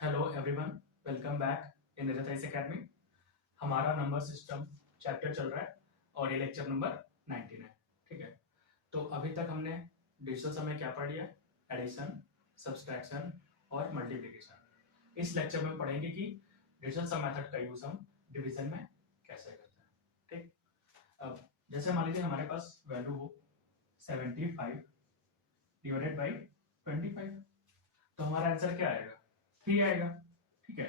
Hello everyone, welcome back in रिताइस academy. हमारा number system chapter चल रहा है और ये लेक्चर नंबर 19 है। ठीक है, तो अभी तक हमने डिजिटल सम में क्या पढ़ लिया? एडिशन, सब्सट्रैक्शन और मल्टीप्लिकेशन। इस लेक्चर में पढ़ेंगे कि डिजिटल सम मेथड का यूज हम डिवीजन में कैसे करते हैं। ठीक, अब जैसे मान लीजिए हमारे पास वैल्यू हो 75 डिवाइडेड बाई 25, तो हमारा आंसर क्या आएगा? 3 आएगा। ठीक है,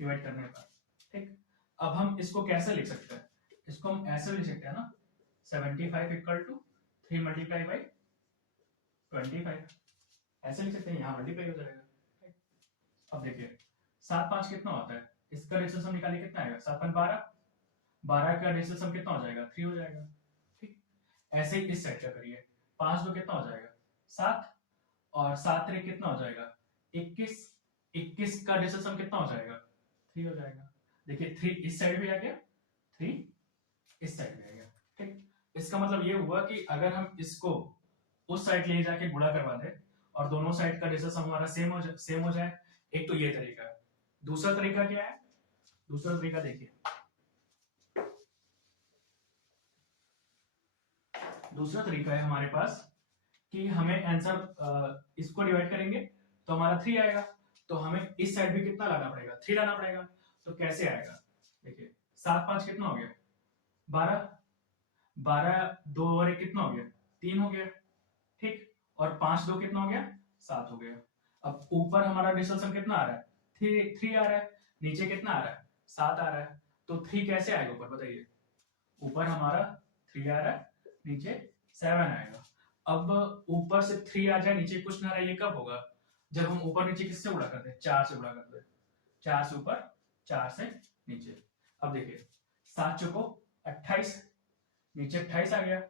डिवाइड करने पर। ठीक, अब हम इसको कैसे लिख सकते हैं? इसको हम ऐसे लिख सकते हैं ना, 75 इक्वल टू 3 मल्टीप्लाई बाई 25। ऐसे लिख सकते हैं, यहाँ मल्टीप्लाई हो जाएगा। ठीक? अब देखिए 7 5 कितना होता है? इसका रेशो सम निकालिए, कितना आएगा? 7 5 12। 12 का रेशो सम कितना हो जाएगा? 3 हो जाएगा। ठीक, ऐसे ही इस सेट का करिए। 5 2 कितना हो जाएगा? 7। और 7 3 कितना हो जाएगा? 21। 21 का रेशो सम कितना हो जाएगा? 3 हो जाएगा। देखिए 3 इस साइड भी आ गया, 3 इस साइड भी आ गया। ठीक, इसका मतलब ये हुआ कि अगर हम इसको उस साइड ले जाके गुणा करवा दे और दोनों साइड का रेशो सम हमारा सेम हो जाए। एक तो ये तरीका है। दूसरा तरीका क्या है? दूसरा तरीका देखिए, दूसरा तरीका है हमारे पास कि हमें आंसर इसको डिवाइड करेंगे तो हमारा 3 आएगा, तो हमें इस साइड भी कितना लाना पड़ेगा? 3 लाना पड़ेगा। तो कैसे आएगा? देखिए 7 5 कितना हो गया? 12। 12 2 और 1 कितना हो गया? 3 हो गया। ठीक, और 5 2 कितना हो गया? 7 हो गया। अब ऊपर हमारा डिजिटल सम कितना आ रहा है? 3 आ रहा है। नीचे कितना आ रहा है? 7 आ रहा है। तो 3 कैसे आएगा ऊपर, बताइए? ऊपर हमारा 3 आ रहा है, नीचे 7 आएगा। अब ऊपर से 3 आ जाए, नीचे कुछ ना रहे, ये कब होगा? जब हम ऊपर नीचे किससे गुणा करते हैं? 4 से गुणा करते हैं। 4 से ऊपर, 4 से नीचे। अब देखिए 7 चौको 28, नीचे 28 आ गया।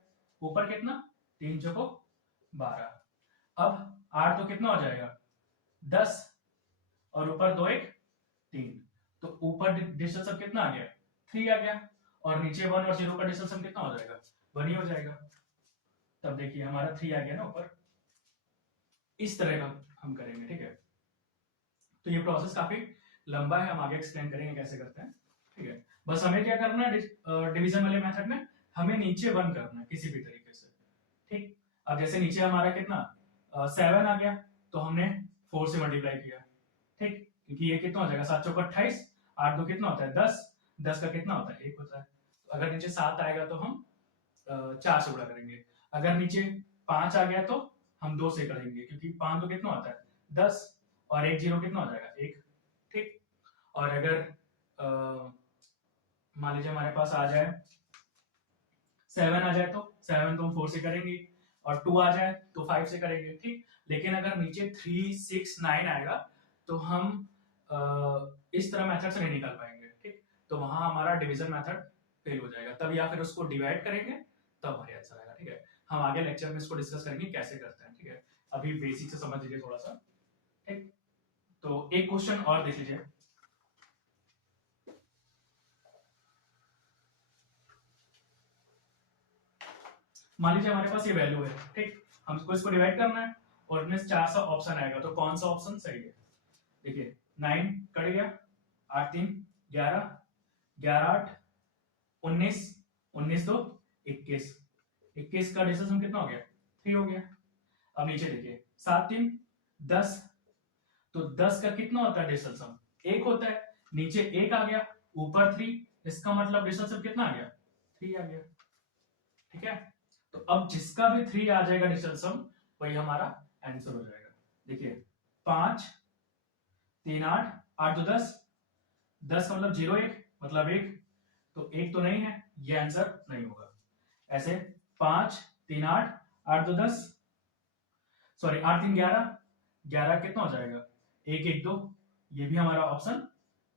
ऊपर कितना? 3 चौको 12। अब 8 तो कितना हो जाएगा? 10। और ऊपर 2 1 3। तो ऊपर डिजिटल सम कितना आ गया? 3 आ गया। और नीचे 1 और 0 का डिजिटल सम कितना हो जाएगा? 1 ही हो जाएगा। तब देखिए हमारा 3 आ गया ना ऊपर। इस तरह का हम करेंगे। ठीक है, तो ये प्रोसेस काफी लंबा है, हम आगे एक्सप्लेन करेंगे कैसे करते हैं। ठीक है, बस हमें क्या करना है, डिवीजन वाले मेथड में हमें नीचे 1 करना है किसी भी तरीके से। ठीक, अब जैसे नीचे हमारा कितना 7 आ गया, तो हमने 4 से मल्टीप्लाई किया। ठीक, क्योंकि ये कितना हो जाएगा? 7 चौक 28, 8 2 कितना होता है? 10। 10 का कितना होता है? 1 होता है। तो अगर नीचे 7 आएगा तो हम 4 से गुणा करेंगे। अगर नीचे 5 आ गया तो हम 2 से करेंगे, क्योंकि 5 तो कितना होता है? 10। और 1 0 कितना हो जाएगा? 1। ठीक, और अगर मान लीजिए हमारे पास आ जाए 7 आ जाए, तो 7 तो हम 4 से करेंगे, और 2 आ जाए तो 5 से करेंगे। ठीक, लेकिन अगर नीचे 3 6 9 आएगा तो हम इस तरह मेथड से नहीं निकाल पाएंगे। ठीक, तो वहां हमारा डिवीजन मेथड फेल हो जाएगा। तब या फिर उसको डिवाइड करेंगे, तब हमारे आंसर आएगा। ठीक है, हम आगे लेक्चर में इसको डिस्कस करेंगे कैसे करते हैं। ठीक है, अभी बेसिक से समझ लीजिए थोड़ा सा। ठीक, तो एक क्वेश्चन और देख लीजिए। मान लीजिए हमारे पास ये वैल्यू है। ठीक, हमको इसको डिवाइड करना है और इसमें 4 सा ऑप्शन आएगा, तो कौन सा ऑप्शन सही है? देखिए 9 कट गया, 8 3 11, 11 8 19, 19 2 21। 21 का डिस्टेंस कितना हो गया? 3 हो गया। अब नीचे देखिए 7 3 10, तो 10 का कितना होता है डिस्टेंस? 1 होता है। नीचे 1 आ गया, ऊपर 3, इसका मतलब डिस्टेंस कितना आ गया? 3 आ गया। ठीक है, तो अब जिसका भी 3 आ जाएगा डिजिटल सम, वही हमारा आंसर हो जाएगा। देखिए 5 3 8, 8 2 10, 10 का मतलब 0 1, मतलब 1, तो 1 तो नहीं है, ये आंसर नहीं होगा। ऐसे 5 3 8, 8 2 10, सॉरी 8 3 11, 11 कितना हो जाएगा? 1 1 2, ये भी हमारा ऑप्शन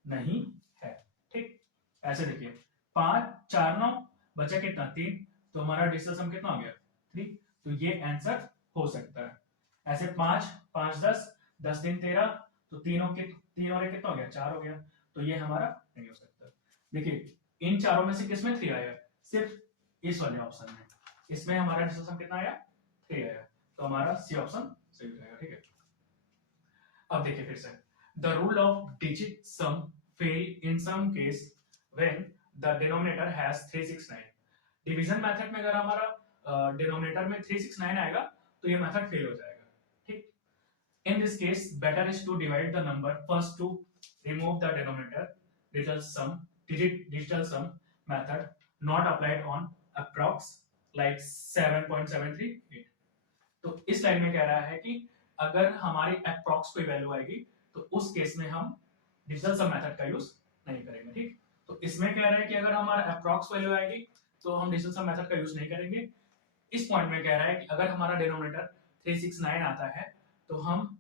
नहीं है। ठीक, ऐसे देखिए 5 4 9, बचा कितना? 3, तो हमारा डिजिटल सम कितना हो गया? 3, तो ये आंसर हो सकता है। ऐसे 5 5 10, 10 3 13, तो 3 और 1 कितना हो गया? 4 हो गया, तो ये हमारा नहीं हो सकता। देखिए इन चारों में से किसमें 3 आया? सिर्फ इस वाले ऑप्शन में। इसमें हमारा डिजिटल सम कितना आया? 3 आया, तो हमारा सी ऑप्शन सही हो जाएगा। ठीक है, अब देखिए फिर से the rule of digit sum fail in some case when the denominator has 369। Division method में अगर हमारा डिनोमिनेटर में 369 आएगा तो ये मेथड फेल हो जाएगा, ठीक। In this case, better is to divide the number first to remove the denominator. Digital sum method not applied on approx like 7.738। तो इस लाइन में कह रहा है कि अगर हमारी approx कोई वैल्यू आएगी तो उस केस में हम डिजिटल सम मेथड का यूज नहीं करेंगे, ठीक। तो इसमें कह रहा है कि अगर हमारा approx वैल्यू आएगी तो हम डिजिटल सम मेथड का यूज नहीं करेंगे। इस पॉइंट में कह रहा है कि अगर हमारा डिनोमिनेटर 369 आता है तो हम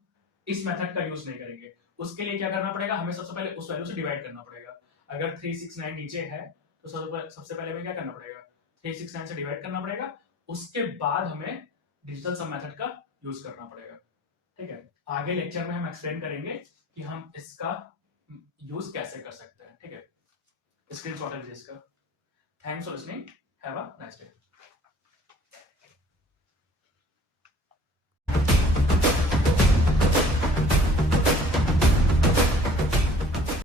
इस मेथड का यूज नहीं करेंगे। उसके लिए क्या करना पड़ेगा, हमें सबसे पहले उस वैल्यू से डिवाइड करना पड़ेगा। अगर 369 नीचे है तो सबसे पहले हमें क्या करना पड़ेगा, 369 से डिवाइड करना पड़ेगा, उसके बाद हमें डिजिटल सम मेथड का यूज करना पड़ेगा, ठीक है। आगे लेक्चर में हम एक्सप्लेन करेंगे कि हम इसका यूज कैसे कर सकते हैं, ठीक है। स्क्रीनशॉट है इसका। Thanks for listening, have a nice day.